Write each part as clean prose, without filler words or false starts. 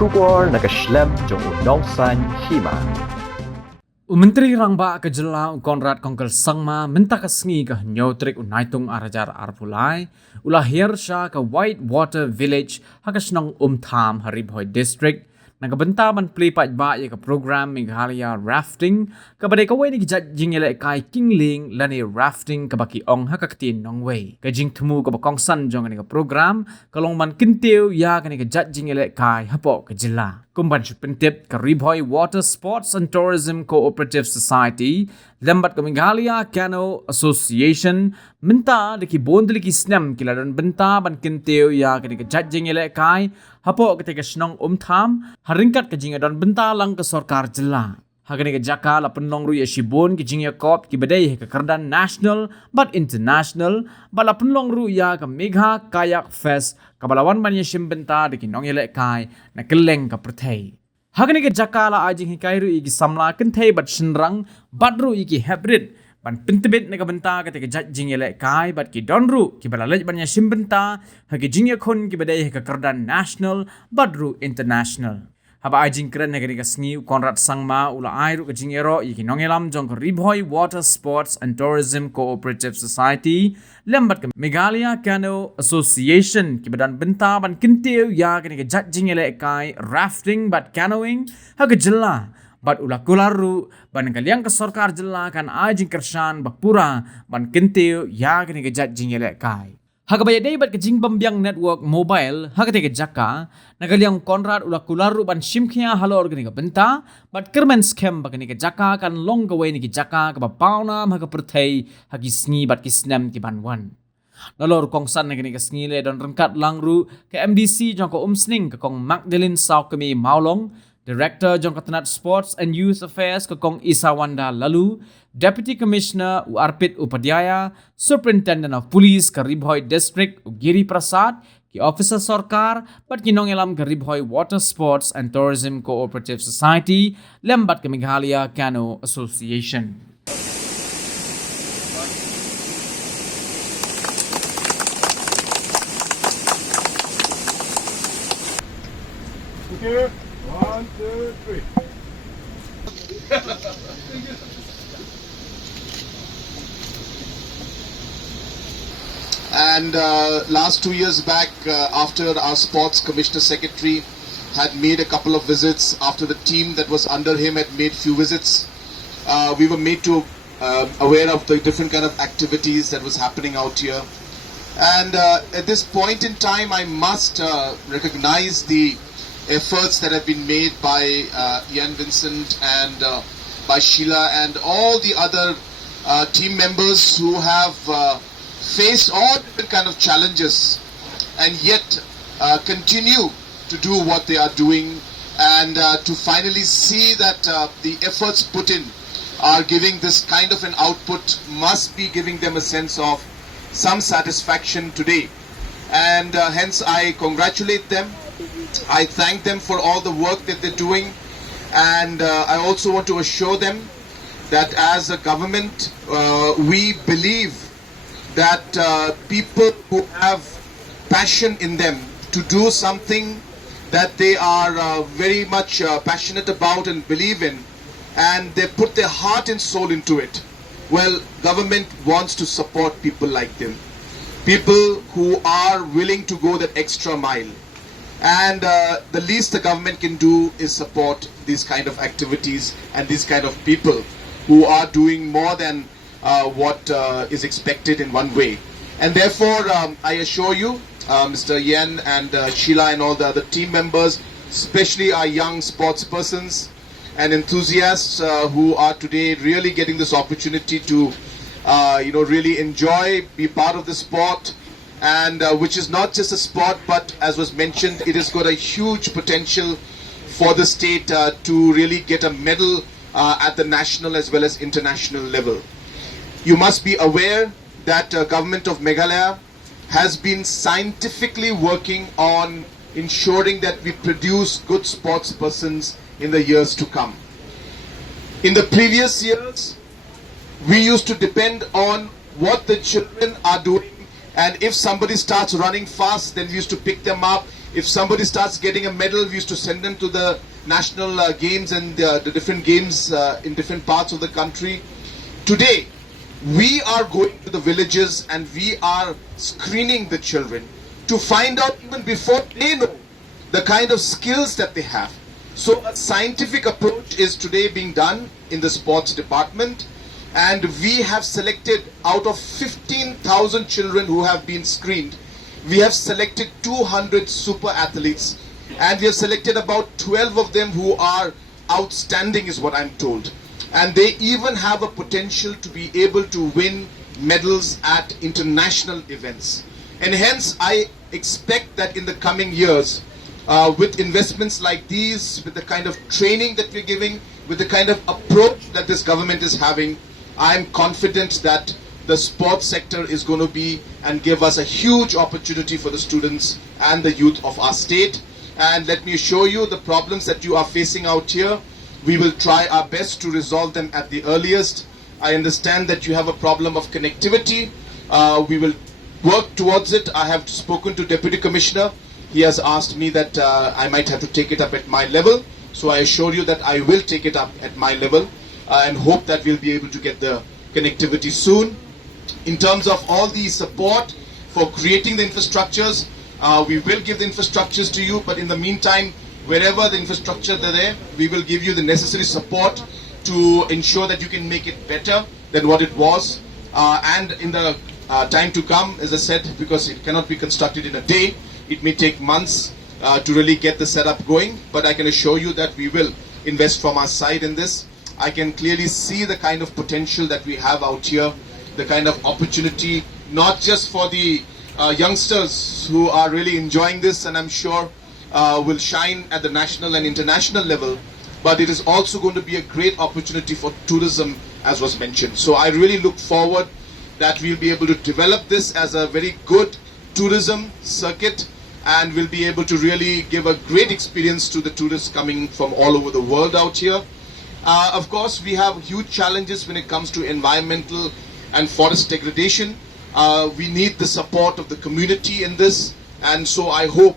Shubor nakaslem jong unongsan Hima. Myntri Rangbah ke Jylla Konrad Kongkel Sangma minta kesengi ke nyotrik unaitung arajar Plie ulah hirsha ke White Water Village ha ke Shnong Umtham hari Bhoi District nagabenta man Plie pat ba ye ke program Meghalaya Rafting ke badai kawai ni jat jingele kai kingling lani rafting ke baki ong ha ke tin nong wei ke jing temu ke bakong san jong ni ke program kalong man kintiu ya ke ni ke jat jingele kai hapo ke Jylla kumban pentip ke Bhoi Water Sports and Tourism Cooperative Society lembat ke Meghalaya Canoe Association minta deki bondli ki snem kiladan benta ban kintiu ya ke ni ke jat jingele kai hapo ketika Shnong Umtham haringkat ke jinga don benta lang ke sorkar Jylla hagani ke jaka la penong ru ya shibon ke jinga kop ki badai ke kerdan national but international bala penong ru ya ke Megha Kayak Fest kabalawan ban ya shimbenta de ki nong yele kai na keleng ka perthai hagani ke jaka la ajing hikai ru igi samla kenthai bat shinrang badru igi hybrid ban pentebet na kabenta ketika jat jingele kai bat ki donru ki balalaj ban ya shimbenta hagi jingya khon ki badai ke kerdan national badru international haba ajing keren negeri ka sengi Konrad Sangma ula airu ke jingero iki nongelam jong Bhoi Water Sports and Tourism Cooperative Society lembat ke Meghalaya Canoe Association ki badan benta ban kintiu ya ke jat jingele kai rafting bat canoeing ha ke Jylla bat ula kularu ban kaliang ke sorkar Jylla kan ajing kersan bakpura ban kintiu ya ke jat jingele kai Hagabaya day bat kajing bambyang network mobile hagate jaka nagaliang Konrad ula kularu ban shimkhia halor gani ka benta bat kermen scam bagani ka jaka kan long gawai ni ki jaka ka pauna haga perthai hagi sngi bat ki snam ki banwan lalor kongsan nagani ka sngi le don rengkat langru ke MDC jong ko umsning ka kong Magdalene Sau kami Maulong Director jong Katanat Sports and Youth Affairs ke kong Isawanda Lalu Deputy Commissioner Arpit Upadhyaya, Superintendent of Police ke Bhoi District Giri Prasad, ki Officer Sorkar, bat kinong elam ke Bhoi Water Sports and Tourism Cooperative Society, lembat ke Meghalaya Canoe Association. Okay, 1, 2, 3. And last 2 years back, after our sports commissioner secretary had made a couple of visits, after the team that was under him had made few visits, we were made to aware of the different kind of activities that was happening out here. And at this point in time, I must recognize the efforts that have been made by Ian Vincent and by Sheila and all the other team members who have faced all different kind of challenges and yet continue to do what they are doing and to finally see that the efforts put in are giving this kind of an output must be giving them a sense of some satisfaction today. And hence I congratulate them. I thank them for all the work that they're doing, and I also want to assure them that as a government we believe that people who have passion in them to do something that they are very much passionate about and believe in, and they put their heart and soul into it, well, government wants to support people like them, people who are willing to go that extra mile. And the least the government can do is support these kind of activities and these kind of people who are doing more than what is expected in one way. And therefore, I assure you, Mr. Yen and Sheila and all the other team members, especially our young sports persons and enthusiasts who are today really getting this opportunity to, really enjoy, be part of the sport, and which is not just a sport, but as was mentioned, it has got a huge potential for the state to really get a medal at the national as well as international level. You must be aware that government of Meghalaya has been scientifically working on ensuring that we produce good sports persons in the years to come. In the previous years, we used to depend on what the children are doing, and if somebody starts running fast, then we used to pick them up If somebody starts getting a medal, we used to send them to the national games and the different games in different parts of the country. Today, we are going to the villages and we are screening the children to find out even before they know the kind of skills that they have. So a scientific approach is today being done in the sports department, and we have selected out of 15,000 children who have been screened, we have selected 200 super athletes, and we have selected about 12 of them who are outstanding is what I'm told. And they even have a potential to be able to win medals at international events. And hence I expect that in the coming years, with investments like these, with the kind of training that we're giving, with the kind of approach that this government is having, I'm confident that the sports sector is going to be and give us a huge opportunity for the students and the youth of our state. And let me assure you, the problems that you are facing out here, we will try our best to resolve them at the earliest. I understand that you have a problem of connectivity. We will work towards it. I have spoken to Deputy Commissioner. He has asked me that I might have to take it up at my level. So I assure you that I will take it up at my level and hope that we'll be able to get the connectivity soon. In terms of all the support for creating the infrastructures, we will give the infrastructures to you, but in the meantime, wherever the infrastructure are there, we will give you the necessary support to ensure that you can make it better than what it was. And in the time to come, as I said, because it cannot be constructed in a day, it may take months to really get the setup going, but I can assure you that we will invest from our side in this. I can clearly see the kind of potential that we have out here, the kind of opportunity, not just for the youngsters who are really enjoying this and I'm sure will shine at the national and international level, but it is also going to be a great opportunity for tourism, as was mentioned. So I really look forward that we'll be able to develop this as a very good tourism circuit, and we'll be able to really give a great experience to the tourists coming from all over the world out here. Of course, we have huge challenges when it comes to environmental and forest degradation. We need the support of the community in this, and so I hope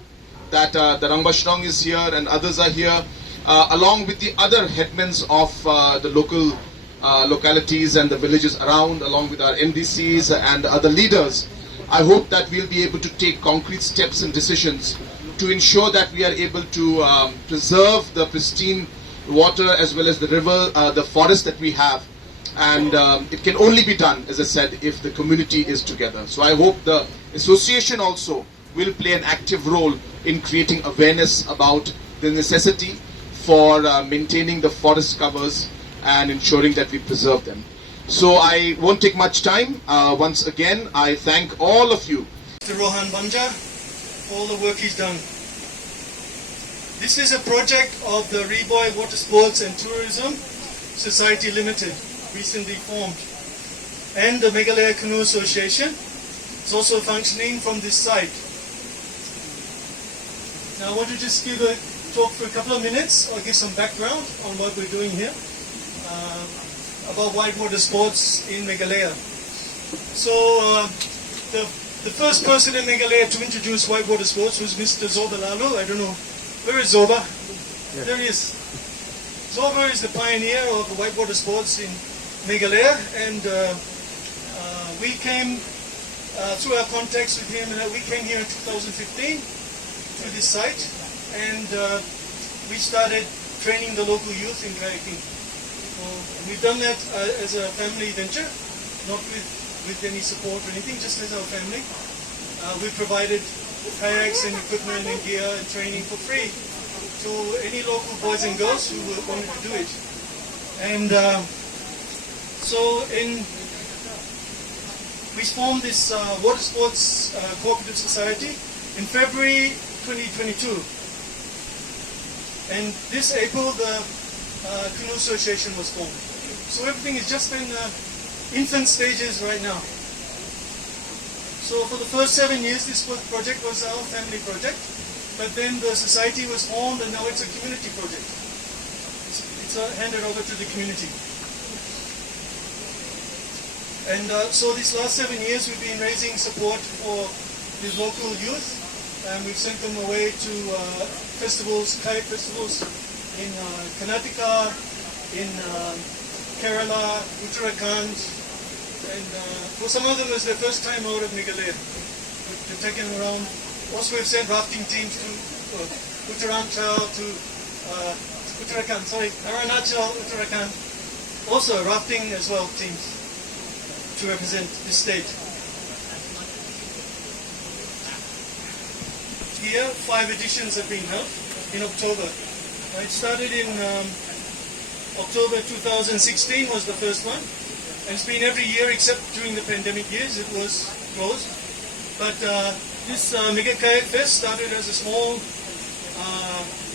that the Rangbah Shnong is here and others are here, along with the other headmen of the local localities and the villages around, along with our MDCs and other leaders. I hope that we'll be able to take concrete steps and decisions to ensure that we are able to preserve the pristine water as well as the river, the forest that we have. And it can only be done, as I said, if the community is together. So I hope the association also will play an active role in creating awareness about the necessity for maintaining the forest covers and ensuring that we preserve them. So I won't take much time. Once again, I thank all of you. To Rohan Banja for all the work he's done. This is a project of the Bhoi Water Sports and Tourism Society Limited, recently formed, and the Meghalaya Canoe Association is also functioning from this site. Now I want to just talk for a couple of minutes or give some background on what we're doing here about whitewater sports in Meghalaya. So the first person in Meghalaya to introduce whitewater sports was Mr. Zoba Lalo. I don't know, where is Zoba? Yeah. There he is. Zoba is the pioneer of the whitewater sports in Meghalaya, and we came through our contacts with him, we came here in 2015 to this site, and we started training the local youth in kayaking. And we've done that as a family venture, not with any support or anything, just as our family. We provided kayaks and equipment and gear and training for free to any local boys and girls who wanted to do it. And we formed this water sports cooperative society in February 2022. And this April the Canoe Association was formed. So everything is just in infant stages right now. So for the first 7 years this project was our family project, but then the society was formed and now it's a community project. It's handed over to the community. And so these last 7 years we've been raising support for the local youth and we've sent them away to festivals, kayak festivals in Karnataka, in Kerala, Uttarakhand, and for some of them it's their first time out of Meghalaya. We've taken them around. Also, we've sent rafting teams to Uttarakhand, Arunachal, Uttarakhand. Also, rafting as well teams to represent this state. Here, 5 editions have been held in October. It started in October 2016 was the first one, and it's been every year except during the pandemic years. It was closed. But this Mega Kayak Fest started as a small,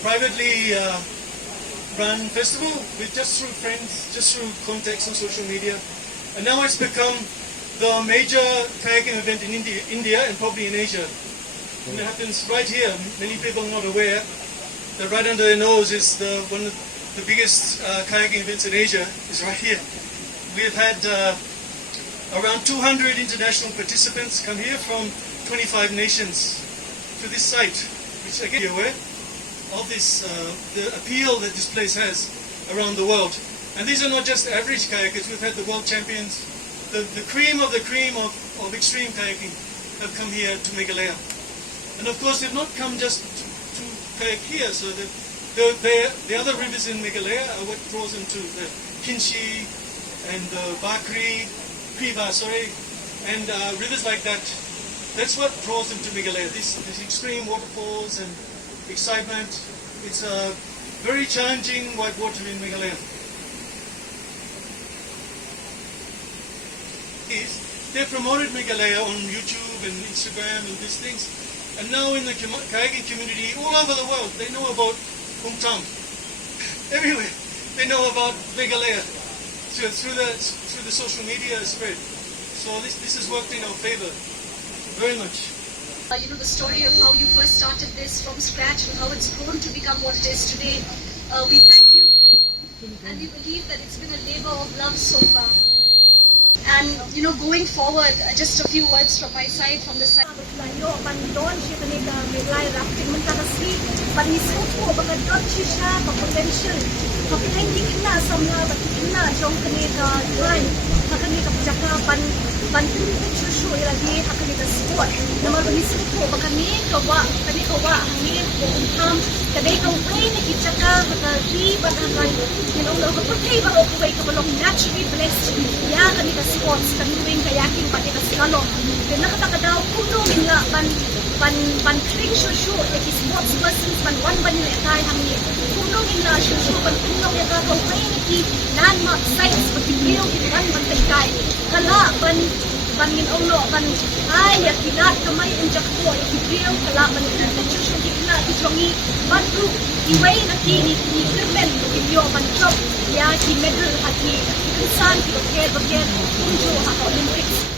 privately run festival with just through friends, just through contacts on social media, and now it's become the major kayaking event in India and probably in Asia. And it happens right here. Many people are not aware that right under their nose is one of the biggest kayaking events in Asia is right here. We've had around 200 international participants come here from 25 nations to this site, which again you're aware of this, the appeal that this place has around the world. And these are not just average kayakers. We've had the world champions, the cream of extreme kayaking have come here to Meghalaya. And of course they've not come just to kayak here, so that the other rivers in Meghalaya are what draws them to the Kinchi and Kriba, and rivers like that. That's what draws them to Meghalaya. These extreme waterfalls and excitement. It's a very challenging whitewater in Meghalaya. They promoted Meghalaya on YouTube and Instagram and these things, and now in the kayaking community all over the world, they know about Umtham. Everywhere they know about Meghalaya through the social media spread. So this has worked in our favor very much. The story of how you first started this from scratch and how it's grown to become what it is today. We thank you, and we believe that it's been a labor of love so far. And going forward, just a few words from my side, from the side. Sport. Namal ko bakani kawa hangin Umtham kadai ka way na kitaka hakari batakan lo kapatay ba ko way kabalong naturally blessed ya kani ka sports kanuwing kayaking pati ka slalom then nakatakadaw kuno minla ban trick shushu like sports persons ban one ban nila tay hangin kuno minla shushu ban kuno ya ka way na ki landmark sites pati biyo ban tay kala Banin ulo ban ay yakinat kamay unjak ko ikibrio kala banin institution ikna ijongi bantu iway na ni kirmen ibyo ban job ya ki medal aki insan ki bagger unjo ha Olympics